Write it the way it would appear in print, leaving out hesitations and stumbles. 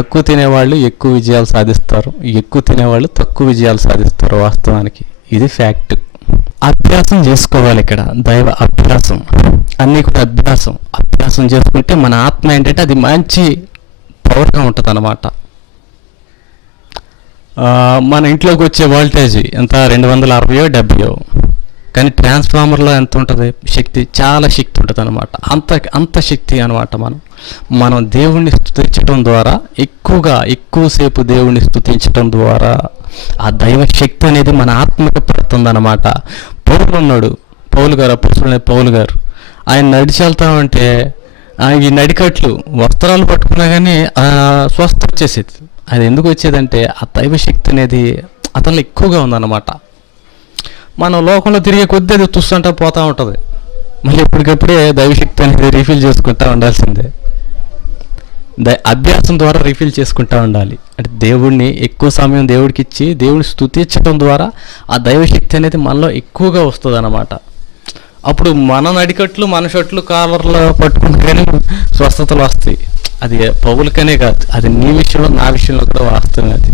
తక్కువ తినేవాళ్ళు ఎక్కువ విజయాలు సాధిస్తారు, ఎక్కువ తినేవాళ్ళు తక్కువ విజయాలు సాధిస్తారు. వాస్తవానికి ఇది ఫ్యాక్ట్. అభ్యాసం చేసుకోవాలి ఇక్కడ, దైవ అభ్యాసం. అన్నీ కూడా అభ్యాసం చేసుకుంటే మన ఆత్మ ఏంటంటే అది మంచి పవర్గా ఉంటుంది అన్నమాట. మన ఇంట్లోకి వచ్చే వోల్టేజ్ ఎంత, 260 70, కానీ ట్రాన్స్ఫార్మర్లో ఎంత ఉంటుంది శక్తి, చాలా శక్తి ఉంటుంది అనమాట. అంత శక్తి అనమాట. మనం దేవుణ్ణి స్తుతించడం ద్వారా, ఎక్కువసేపు దేవుణ్ణి స్తుతించడం ద్వారా ఆ దైవ శక్తి అనేది మన ఆత్మకు పడుతుందన్నమాట. పౌలు గారు, అపోస్తలుడైన పౌలు గారు, ఆయన నడిచి వెళ్తా ఉంటే ఈ నడికట్లు వస్త్రాలు పట్టుకున్నా కానీ స్వస్థ వచ్చేసేది. అది ఎందుకు వచ్చేదంటే ఆ దైవ శక్తి అనేది అతనిలో ఎక్కువగా ఉందన్నమాట. మనం లోకంలో తిరిగే కొద్దీ అది చూస్తుంటా పోతూ ఉంటుంది. మళ్ళీ ఎప్పటికప్పుడే దైవశక్తి అనేది రీఫిల్ చేసుకుంటూ ఉండాల్సిందే. అభ్యాసం ద్వారా రీఫిల్ చేసుకుంటూ ఉండాలి. అంటే దేవుడిని ఎక్కువ సమయం దేవుడికి ఇచ్చి దేవుడిని స్తుతించడం ద్వారా ఆ దైవశక్తి అనేది మనలో ఎక్కువగా వస్తుంది అన్నమాట. అప్పుడు మన నడికట్లు, మన షర్ట్లు, కాలర్లు పట్టుకుంటే కానీ స్వస్థతలు వస్తాయి. అది పౌలకనే కాదు, అది నీ విషయంలో నా విషయంలో కూడా వాస్తవం అది.